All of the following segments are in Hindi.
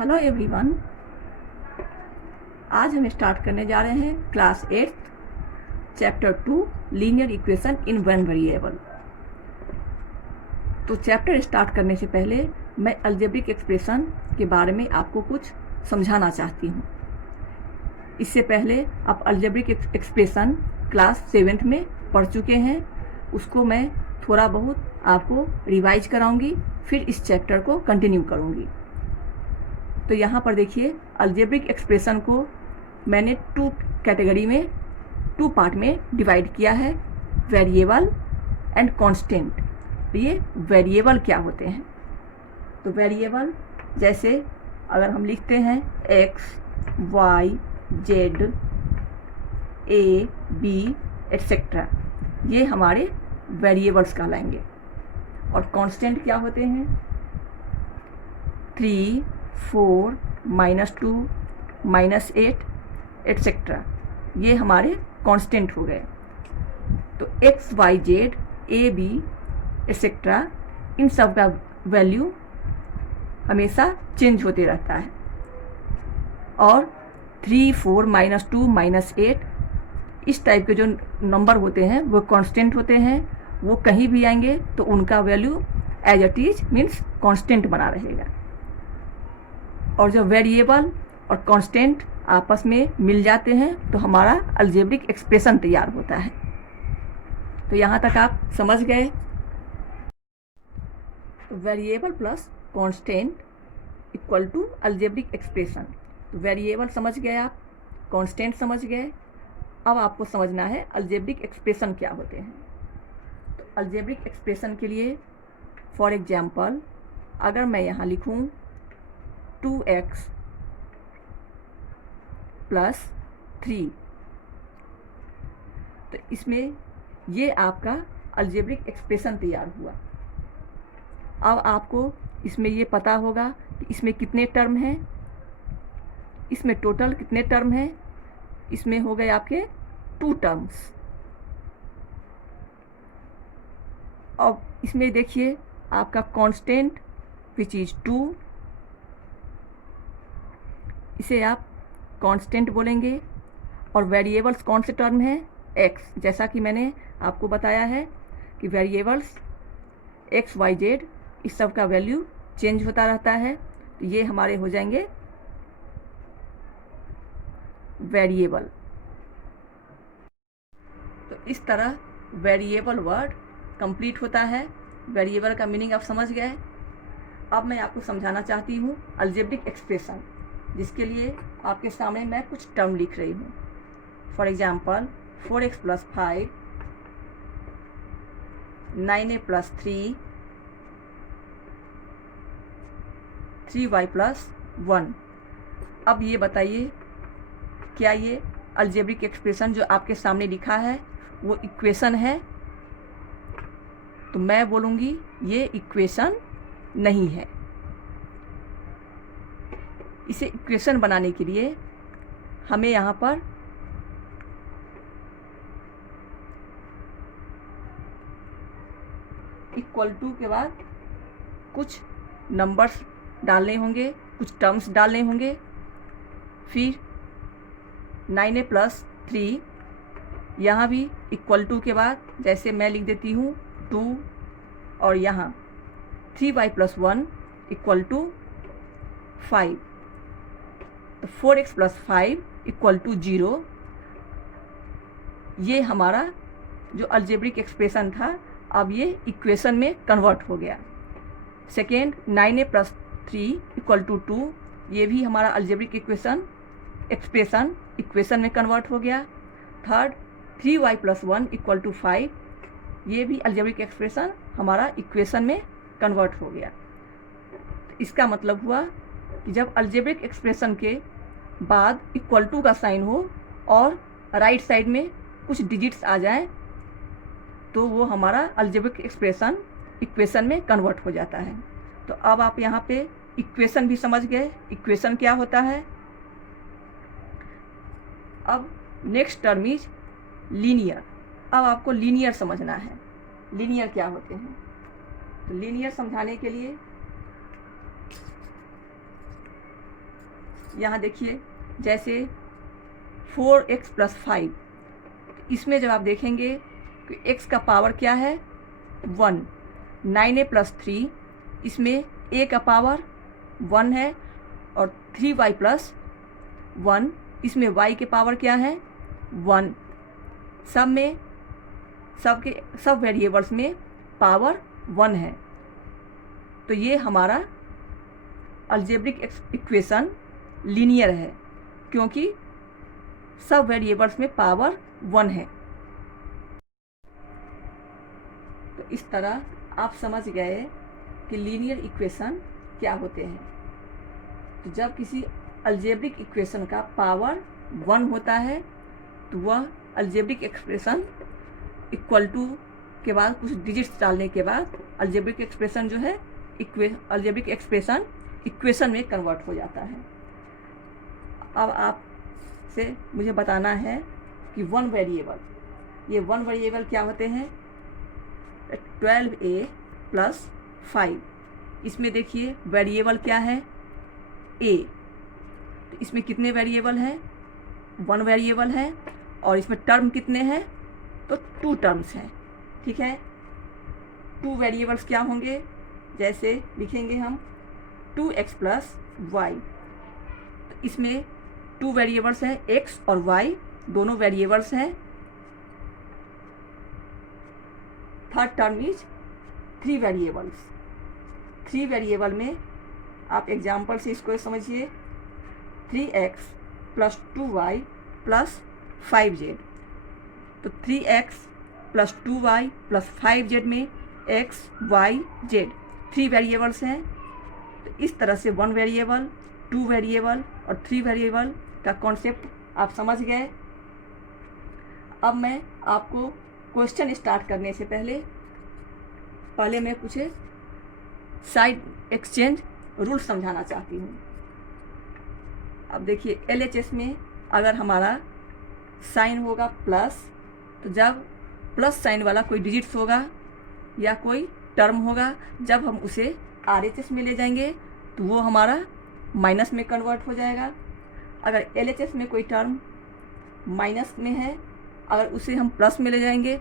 Hello everyone. आज हम स्टार्ट करने जा रहे हैं class 8 chapter 2 linear equation in one variable. तो चैप्टर स्टार्ट करने से पहले मैं अलजेब्रिक एक्सप्रेशन के बारे में आपको कुछ समझाना चाहती हूँ। इससे पहले आप अलजेब्रिक एक्सप्रेशन क्लास 7 में पढ़ चुके हैं, उसको मैं थोड़ा बहुत आपको रिवाइज कराऊंगी, फिर इस चैप्टर को कंटिन्यू करूंगी। तो यहाँ पर देखिए, अलजेब्रिक एक्सप्रेशन को मैंने टू पार्ट में डिवाइड किया है, वेरिएबल एंड कांस्टेंट। तो ये वेरिएबल क्या होते हैं? तो वेरिएबल जैसे अगर हम लिखते हैं X Y Z A B etcetera, ये हमारे वेरिएबल्स कहलाएंगे। और कांस्टेंट क्या होते हैं? 3, 4, -2, -8 एट्सेट्रा, ये हमारे कांस्टेंट हो गए। तो X Y Z A B etcetera, इन सब का वैल्यू हमेशा चेंज होते रहता है। और 3, 4, -2, -8 इस टाइप के जो नंबर होते हैं वो कांस्टेंट होते हैं, वो कहीं भी आएंगे तो उनका value as it is means constant बना रहेगा। और जब वेरिएबल और कांस्टेंट आपस में मिल जाते हैं तो हमारा अलजेब्रिक एक्सप्रेशन तैयार होता है। तो यहाँ तक आप समझ गए। तो variable plus constant equal to algebraic expression. तो वेरिएबल समझ गए आप, कांस्टेंट समझ गए। अब आपको समझना है अलजेब्रिक एक्सप्रेशन क्या होते हैं। तो अलजेब्रिक एक्सप्रेशन के लिए फॉर एग्जांपल अगर मैं यहाँ लिखूँ 2x + 3, तो इसमें ये आपका अलजेब्रिक एक्सप्रेशन तैयार हुआ। अब आपको इसमें ये पता होगा कि इसमें कितने टर्म हैं, इसमें टोटल कितने टर्म हैं। इसमें हो गए आपके 2 टर्म्स। अब इसमें देखिए आपका कांस्टेंट विच इज 2, इसे आप कांस्टेंट बोलेंगे। और वेरिएबल्स कौन से टर्म हैं? एक्स, जैसा कि मैंने आपको बताया है कि वेरिएबल्स एक्स वाई जेड इस सब का वैल्यू चेंज होता रहता है। तो ये हमारे हो जाएंगे वेरिएबल। तो इस तरह वेरिएबल वर्ड कंप्लीट होता है। वेरिएबल का मीनिंग आप समझ गए। अब मैं आपको समझाना चाहती हूँ अलजेब्रिक एक्सप्रेशन, जिसके लिए आपके सामने मैं कुछ टर्म लिख रही हूँ। For example 4x + 5, 9a + 3, 3y + 1। अब ये बताइए, क्या ये अलजेब्रिक एक्सप्रेशन जो आपके सामने लिखा है वो इक्वेशन है? तो मैं बोलूँगी ये इक्वेशन नहीं है। इसे इक्वेशन बनाने के लिए हमें यहाँ पर इक्वल टू के बाद कुछ नंबर्स डालने होंगे, कुछ टर्म्स डालने होंगे। फिर 9a + 3, यहाँ भी इक्वल टू के बाद जैसे मैं लिख देती हूँ 2, और यहाँ 3y + 1 = 5। तो 4x + 5 = 0। ये हमारा जो अलजेब्रिक एक्सप्रेशन था अब ये इक्वेशन में कन्वर्ट हो गया। सेकेंड 9a + 3 = 2, ये भी हमारा अलजेब्रिक एक्सप्रेशन इक्वेशन में कन्वर्ट हो गया। थर्ड 3y + 1 = 5, ये भी अलजेब्रिक एक्सप्रेशन हमारा इक्वेशन में कन्वर्ट हो गया। इसका मतलब हुआ कि जब अलजेब्रिक एक्सप्रेशन के बाद इक्वल टू का साइन हो और राइट साइड में कुछ डिजिट्स आ जाए तो वो हमारा अलजेब्रिक एक्सप्रेशन इक्वेशन में कन्वर्ट हो जाता है। तो अब आप यहाँ पे इक्वेशन भी समझ गए, इक्वेशन क्या होता है। अब नेक्स्ट टर्म इज लीनियर। अब आपको लीनियर समझना है, लीनियर क्या होते हैं। तो लीनियर समझाने के लिए यहाँ देखिए जैसे 4x + 5, इसमें जब आप देखेंगे कि x का पावर क्या है 1, 9a + 3, इसमें a का पावर 1 है, और 3y + 1, इसमें y के पावर क्या है 1। सब वेरिएबल्स में पावर 1 है। तो ये हमारा अलजेब्रिक इक्वेशन लीनियर है, क्योंकि सब वेरिएबल्स में पावर 1 है। तो इस तरह आप समझ गए कि लीनियर इक्वेशन क्या होते हैं। तो जब किसी अलजेब्रिक इक्वेशन का पावर 1 होता है तो वह अलजेब्रिक एक्सप्रेशन इक्वल टू के बाद कुछ डिजिट्स डालने के बाद अलजेब्रिक एक्सप्रेशन जो है अलजेब्रिक एक्सप्रेशन इक्वेशन में कन्वर्ट हो जाता है। अब आपसे मुझे बताना है कि ये वन वेरिएबल क्या होते हैं। 12a + 5, इसमें देखिए वेरिएबल क्या है a, तो इसमें कितने वेरिएबल हैं 1 वेरिएबल है, और इसमें टर्म कितने हैं तो 2 टर्म्स हैं। ठीक है, 2 वेरिएबल्स क्या होंगे, जैसे लिखेंगे हम 2x + y, तो इसमें 2 वेरिएबल्स हैं x और y, दोनों वेरिएबल्स हैं। Third term is 3 variables. 3 variable में आप एग्जाम्पल से इसको समझिए, 3x + 2y + 5z, तो 3x + 2y + 5z में x, y, z 3 वेरिएबल्स हैं। तो इस तरह से 1 वेरिएबल, 2 वेरिएबल और 3 वेरिएबल का कॉन्सेप्ट आप समझ गए। अब मैं आपको क्वेश्चन स्टार्ट करने से पहले मैं कुछ साइड एक्सचेंज रूल समझाना चाहती हूँ। अब देखिए LHS में अगर हमारा साइन होगा प्लस, तो जब प्लस साइन वाला कोई डिजिट्स होगा या कोई टर्म होगा, जब हम उसे RHS में ले जाएंगे तो वो हमारा माइनस में कन्वर्ट हो जाएगा। अगर LHS में कोई टर्म माइनस में है, अगर उसे हम प्लस में ले जाएंगे,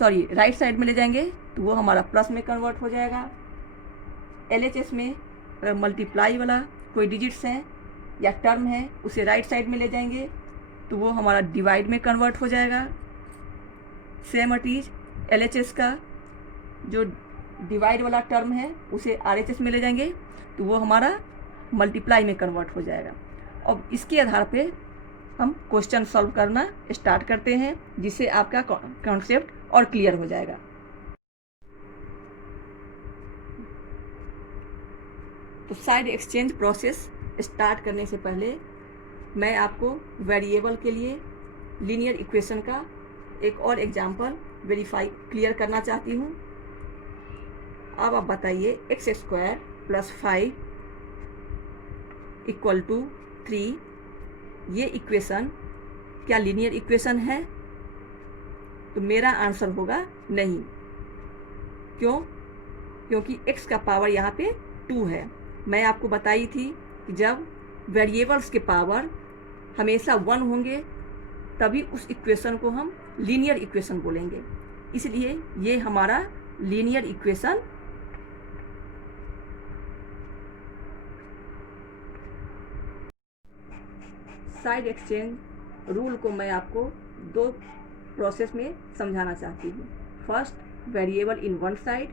राइट साइड में ले जाएंगे तो वो हमारा प्लस में कन्वर्ट हो जाएगा। LHS में अगर मल्टीप्लाई वाला कोई डिजिट्स हैं या टर्म है, उसे राइट साइड में ले जाएंगे तो वो हमारा डिवाइड में कन्वर्ट हो जाएगा। सेम इट इज LHS का जो डिवाइड वाला टर्म है उसे RHS में ले जाएंगे तो वो हमारा मल्टीप्लाई में कन्वर्ट हो जाएगा। अब इसके आधार पे हम क्वेश्चन सॉल्व करना स्टार्ट करते हैं, जिससे आपका कॉन्सेप्ट और क्लियर हो जाएगा। तो साइड एक्सचेंज प्रोसेस स्टार्ट करने से पहले मैं आपको वेरिएबल के लिए लीनियर इक्वेशन का एक और एग्जांपल क्लियर करना चाहती हूँ। अब आप बताइए x² + 5 = 3, ये इक्वेशन क्या लीनियर इक्वेशन है? तो मेरा आंसर होगा नहीं। क्यों? क्योंकि x का पावर यहाँ पे 2 है। मैं आपको बताई थी कि जब वेरिएबल्स के पावर हमेशा 1 होंगे तभी उस इक्वेशन को हम लीनियर इक्वेशन बोलेंगे। इसलिए ये हमारा linear equation side exchange rule को मैं आपको 2 प्रोसेस में समझाना चाहती हूँ। First, variable in one side,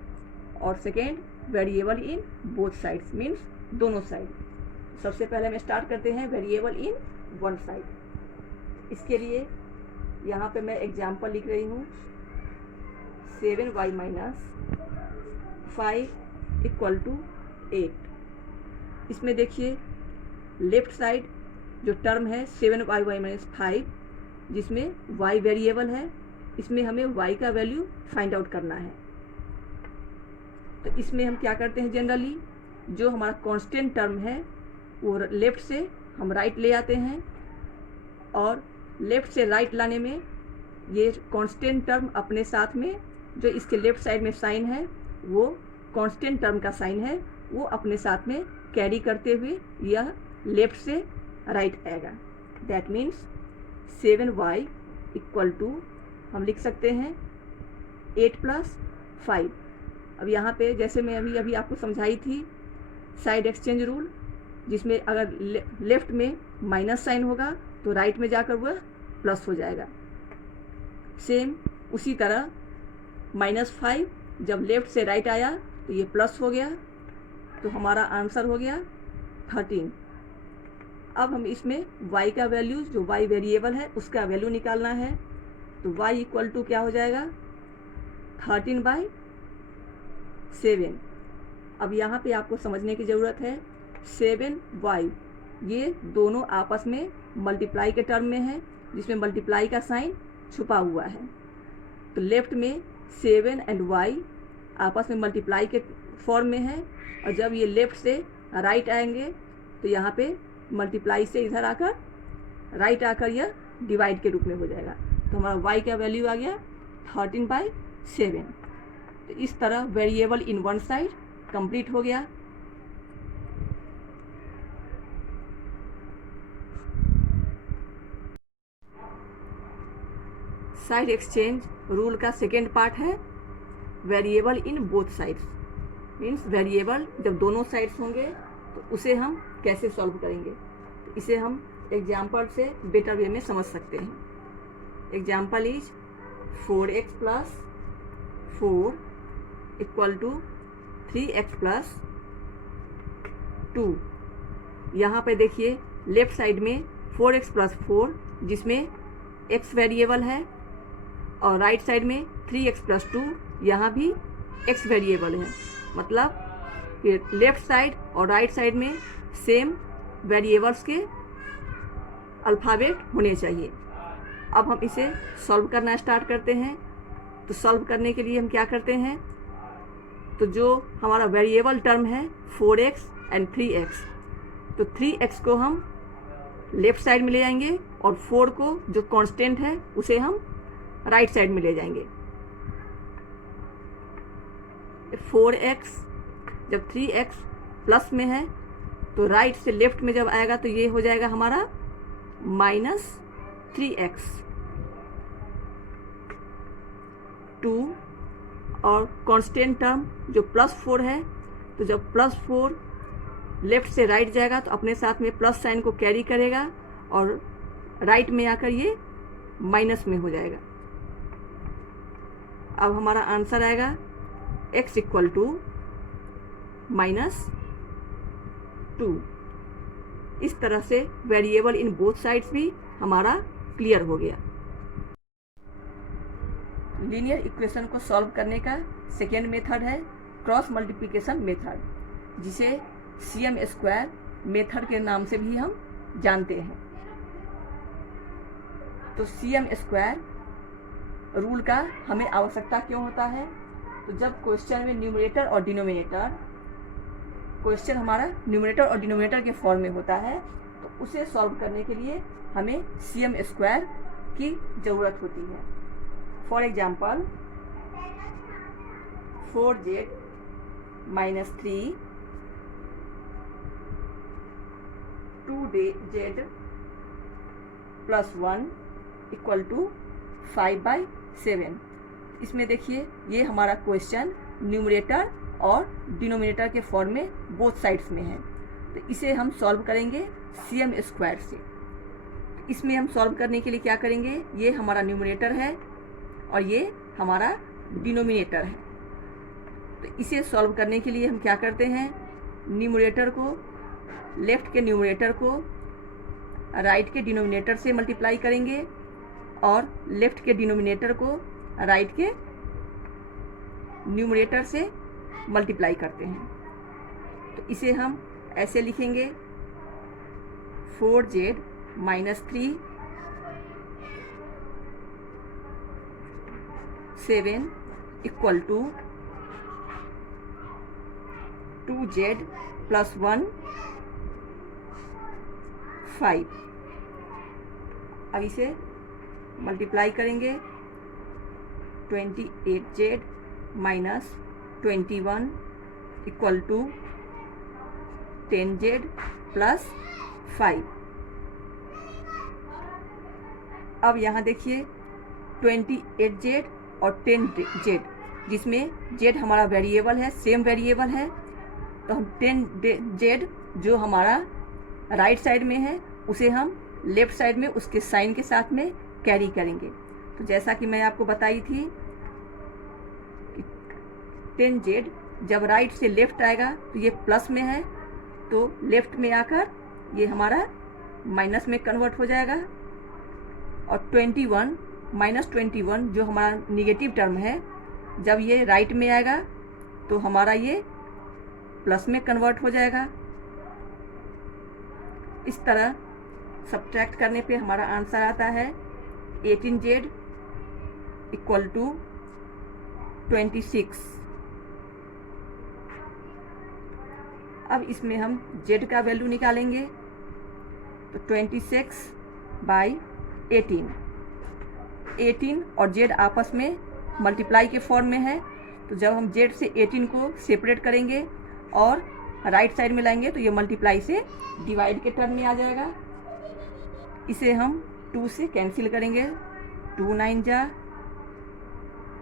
और second, variable in both sides, means दोनों साइड। सबसे पहले हम स्टार्ट करते हैं वेरिएबल इन वन साइड। इसके लिए यहाँ पे मैं एग्जाम्पल लिख रही हूँ, 7y - 5 = 8। इसमें देखिए लेफ्ट साइड जो टर्म है 7y - 5, जिसमें y वेरिएबल है, इसमें हमें y का वैल्यू फाइंड आउट करना है। तो इसमें हम क्या करते हैं, जनरली जो हमारा कांस्टेंट टर्म है वो लेफ़्ट से हम राइट ले आते हैं, और लेफ़्ट से राइट लाने में ये कांस्टेंट टर्म अपने साथ में जो इसके लेफ़्ट साइड में साइन है वो कांस्टेंट टर्म का साइन है, वो अपने साथ में कैरी करते हुए यह लेफ़्ट से राइट आएगा। That means 7y equal to हम लिख सकते हैं 8 + 5। अब यहाँ पे जैसे मैं अभी अभी आपको समझाई थी साइड एक्सचेंज रूल, जिसमें अगर लेफ्ट में माइनस साइन होगा तो राइट में जाकर वह प्लस हो जाएगा। सेम उसी तरह -5 जब लेफ्ट से राइट आया तो ये प्लस हो गया, तो हमारा आंसर हो गया 13। अब हम इसमें y का वैल्यू, जो y वेरिएबल है उसका वैल्यू निकालना है, तो y इक्वल टू क्या हो जाएगा 13/7। अब यहाँ पे आपको समझने की ज़रूरत है 7y ये दोनों आपस में मल्टीप्लाई के टर्म में है, जिसमें मल्टीप्लाई का साइन छुपा हुआ है। तो लेफ्ट में 7 एंड y आपस में मल्टीप्लाई के फॉर्म में है, और जब ये लेफ्ट से राइट आएंगे तो यहाँ पे मल्टीप्लाई से इधर आकर राइट आकर यह डिवाइड के रूप में हो जाएगा। तो हमारा y का वैल्यू आ गया 13/7। तो इस तरह variable in one side complete हो गया। साइड एक्सचेंज रूल का सेकेंड पार्ट है variable in both sides. Means variable जब दोनों साइड्स होंगे तो उसे हम कैसे सॉल्व करेंगे, तो इसे हम एग्जाम्पल से बेटर वे में समझ सकते हैं। Example is 4x + 4 equal to 3x + 2। यहाँ पे देखिए लेफ्ट साइड में 4x + 4 जिसमें x वेरिएबल है, और राइट साइड में 3x + 2 यहाँ भी x वेरिएबल है। मतलब कि लेफ्ट साइड और राइट साइड में सेम वेरिएबल्स के अल्फ़ाबेट होने चाहिए। अब हम इसे सॉल्व करना स्टार्ट करते हैं। तो सॉल्व करने के लिए हम क्या करते हैं, तो जो हमारा वेरिएबल टर्म है 4x एंड 3x, तो 3x को हम लेफ्ट साइड में ले जाएंगे और 4 को जो कांस्टेंट है उसे हम राइट साइड में ले जाएंगे। 4x जब 3x प्लस में है तो राइट से लेफ्ट में जब आएगा तो ये हो जाएगा हमारा -3x। 2 और कांस्टेंट टर्म जो +4 है, तो जब +4 लेफ्ट से राइट जाएगा तो अपने साथ में प्लस साइन को कैरी करेगा और राइट में आकर ये माइनस में हो जाएगा। अब हमारा आंसर आएगा x इक्वल टू -2। इस तरह से वेरिएबल इन बोथ साइड्स भी हमारा क्लियर हो गया। लीनियर इक्वेशन को सॉल्व करने का सेकेंड मेथड है क्रॉस मल्टीप्लिकेशन मेथड, जिसे CM² मेथड के नाम से भी हम जानते हैं। तो CM² रूल का हमें आवश्यकता क्यों होता है, तो जब क्वेश्चन में न्यूमरेटर और डिनोमिनेटर, क्वेश्चन हमारा न्यूमरेटर और डिनोमिनेटर के फॉर्म में होता है, तो उसे सॉल्व करने के लिए हमें CM² की ज़रूरत होती है। For example 4z - 3 2z + 1 equal to 5/7। इसमें देखिए ये हमारा क्वेश्चन न्यूमरेटर और डिनोमिनेटर के फॉर्म में बोथ साइड्स में है, तो इसे हम सॉल्व करेंगे CM² से। इसमें हम सॉल्व करने के लिए क्या करेंगे, ये हमारा न्यूमरेटर है और ये हमारा डिनोमिनेटर है। तो इसे सॉल्व करने के लिए हम क्या करते हैं, न्यूमरेटर को, लेफ्ट के न्यूमरेटर को राइट के डिनोमिनेटर से मल्टीप्लाई करेंगे और लेफ्ट के डिनोमिनेटर को राइट के न्यूमरेटर से मल्टीप्लाई करते हैं। तो इसे हम ऐसे लिखेंगे 4z - 3 7 इक्वल टू 2z + 1 5। अब इसे मल्टीप्लाई करेंगे 28z - 21 इक्वल टू 10z + 5। अब यहाँ देखिए 28Z और 10Z, जिसमें Z हमारा वेरिएबल है, सेम वेरिएबल है, तो हम 10Z जो हमारा राइट साइड में है उसे हम लेफ्ट साइड में उसके साइन के साथ में कैरी करेंगे। तो जैसा कि मैं आपको बताई थी कि 10Z जब राइट से लेफ्ट आएगा तो ये प्लस में है, तो लेफ्ट में आकर ये हमारा माइनस में कन्वर्ट हो जाएगा, और 21 जो हमारा निगेटिव टर्म है, जब ये राइट में आएगा तो हमारा ये प्लस में कन्वर्ट हो जाएगा। इस तरह सब्ट्रैक्ट करने पे हमारा आंसर आता है 18Z इक्वल टू 26। अब इसमें हम Z का वैल्यू निकालेंगे, तो 26/18 और Z आपस में मल्टीप्लाई के फॉर्म में है, तो जब हम Z से 18 को सेपरेट करेंगे और राइट साइड में लाएंगे तो ये मल्टीप्लाई से डिवाइड के टर्म में आ जाएगा। इसे हम 2 से कैंसिल करेंगे, 2 9 जा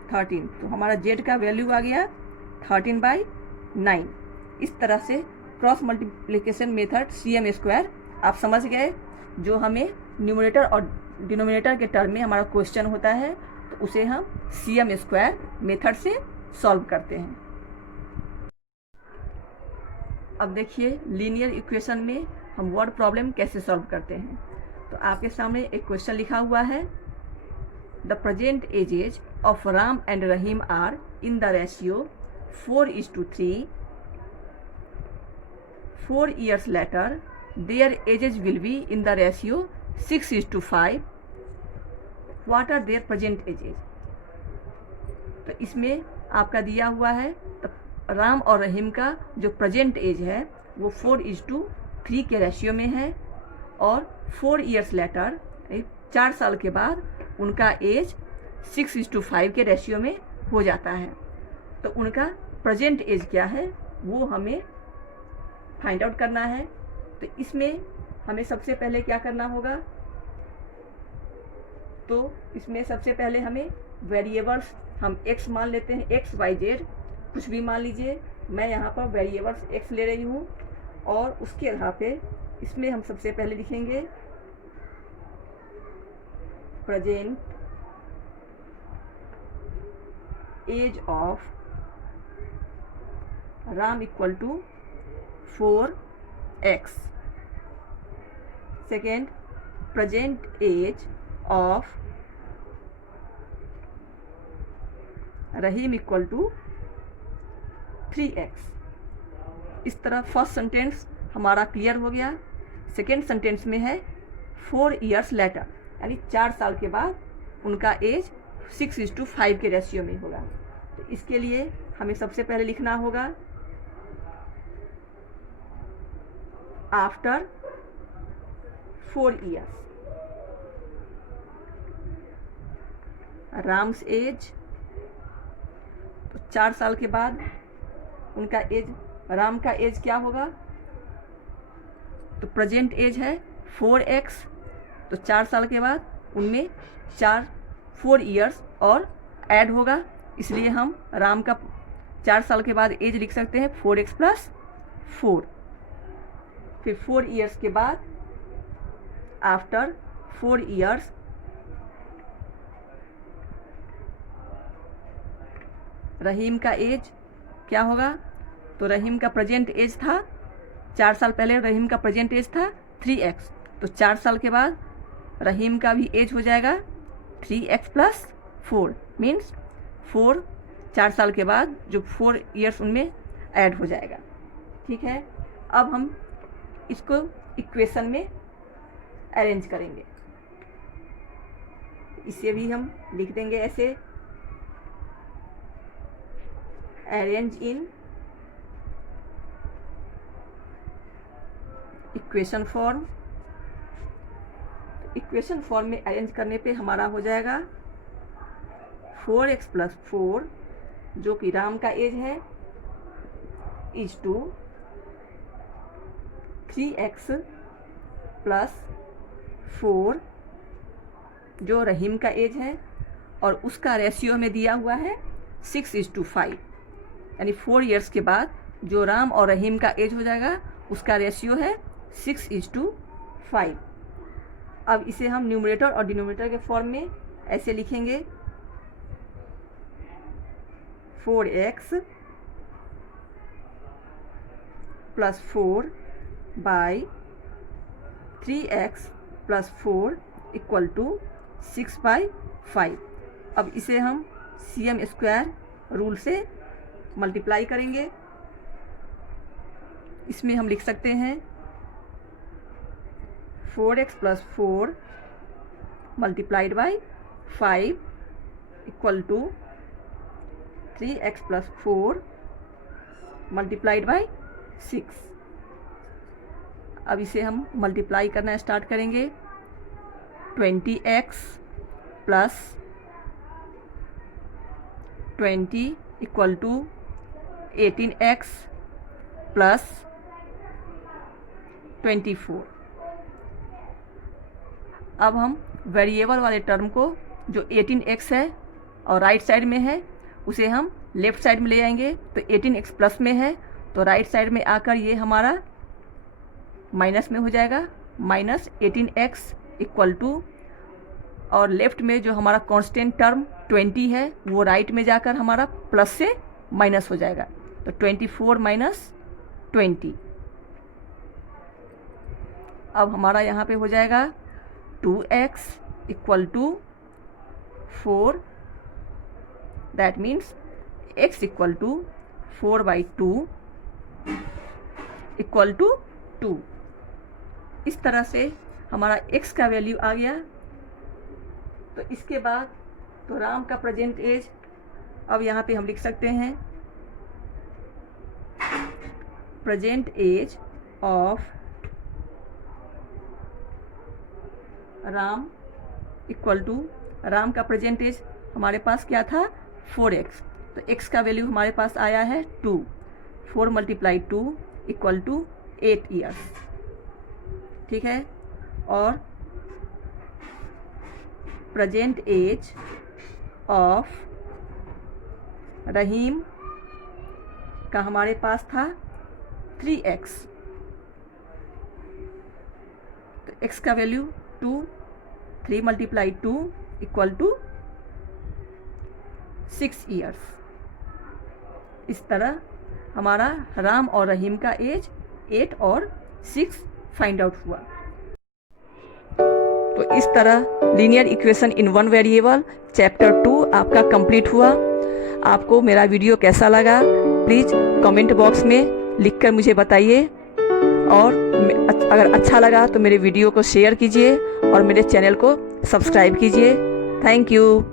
13, तो हमारा Z का वैल्यू आ गया 13/9। इस तरह से क्रॉस मल्टीप्लिकेशन मेथड CM² आप समझ गए, जो हमें न्यूमरेटर और डिनोमिनेटर के टर्म में हमारा क्वेश्चन होता है, तो उसे हम CM² मेथड से सॉल्व करते हैं। अब देखिए लीनियर इक्वेशन में हम वर्ड प्रॉब्लम कैसे सॉल्व करते हैं। तो आपके सामने एक क्वेश्चन लिखा हुआ है, the present ages of Ram and Rahim are in the ratio 4:3। 4 years later their ages will be in the ratio 6:5. What are their present ages? तो इसमें आपका दिया हुआ है, तो राम और रहीम का जो प्रेजेंट एज है वो 4:3 के रेशियो में है, और 4 years later 4 साल के बाद उनका एज 6:5 के रेशियो में हो जाता है। तो उनका प्रेजेंट एज क्या है वो हमें फाइंड आउट करना है। तो इसमें हमें सबसे पहले क्या करना होगा, तो इसमें सबसे पहले हमें वेरिएबल्स हम x मान लेते हैं, x y z कुछ भी मान लीजिए, मैं यहाँ पर वेरिएबल्स x ले रही हूँ, और उसके आधार पे इसमें हम सबसे पहले लिखेंगे present age of Ram equal to 4x। Second, present age of Rahim equal to 3x। इस तरह फर्स्ट सेंटेंस हमारा क्लियर हो गया। सेकेंड सेंटेंस में है 4 years later, यानी 4 साल के बाद उनका एज 6:5 के रेशियो में होगा। तो इसके लिए हमें सबसे पहले लिखना होगा आफ्टर 4 years राम्स एज, तो 4 साल के बाद उनका एज, राम का एज क्या होगा, तो प्रेजेंट एज है 4x, तो 4 साल के बाद उनमें 4 years और ऐड होगा, इसलिए हम राम का 4 साल के बाद एज लिख सकते हैं 4x + 4। फिर 4 years के बाद आफ्टर 4 years रहीम का एज क्या होगा, तो रहीम का प्रेजेंट एज था 4 साल पहले, रहीम का प्रेजेंट एज था 3x, तो 4 साल के बाद रहीम का भी एज हो जाएगा 3x + 4, मीन्स 4 साल के बाद जो 4 years उनमें ऐड हो जाएगा। ठीक है, अब हम इसको इक्वेशन में अरेंज करेंगे। इसे भी हम लिख देंगे ऐसे, arrange in equation form. Equation form में अरेंज करने पे हमारा हो जाएगा 4x + 4 जो कि राम का एज है इज टू 3x + 4 जो रहीम का एज है और उसका रेशियो हमें दिया हुआ है 6:5, यानी 4 ईयर्स के बाद जो राम और रहीम का एज हो जाएगा उसका रेशियो है 6:5। अब इसे हम न्यूमरेटर और डिनोमिनेटर के फॉर्म में ऐसे लिखेंगे 4x + 4 / 3x + 4 = 6/5। अब इसे हम cm² रूल से मल्टीप्लाई करेंगे। इसमें हम लिख सकते हैं 4x + 4 × 5 = 3x + 4 × 6। अब इसे हम मल्टीप्लाई करना स्टार्ट करेंगे 20x + 20 = 18x + 24। अब हम वेरिएबल वाले टर्म को जो 18x है और राइट साइड में है उसे हम लेफ़्ट साइड में ले आएंगे। तो 18x प्लस में है तो राइट साइड में आकर ये हमारा माइनस में हो जाएगा, -18x = और लेफ़्ट में जो हमारा कांस्टेंट टर्म 20 है वो राइट में जाकर हमारा प्लस से माइनस हो जाएगा। तो 24 - 20। अब हमारा यहाँ पे हो जाएगा 2x = 4, दैट मीन्स x = 4/2 = 2। इस तरह से हमारा x का वैल्यू आ गया। तो इसके बाद तो राम का प्रेजेंट एज अब यहाँ पे हम लिख सकते हैं present age of Ram = Ram का प्रेजेंट एज हमारे पास क्या था 4x, तो x का वैल्यू हमारे पास आया है 2। 4 × 2 = 8 ईयर्स, ठीक है। और प्रेजेंट एज ऑफ रहीम का हमारे पास था 3x, तो x का वैल्यू 2, 3 × 2 = 6 ईयर्स। इस तरह हमारा राम और रहीम का एज 8 और 6 फाइंड आउट हुआ। तो इस तरह linear equation in one variable chapter 2 आपका कंप्लीट हुआ। आपको मेरा वीडियो कैसा लगा प्लीज़ कमेंट बॉक्स में लिखकर मुझे बताइए, और अगर अच्छा लगा तो मेरे वीडियो को शेयर कीजिए और मेरे चैनल को सब्सक्राइब कीजिए। Thank you.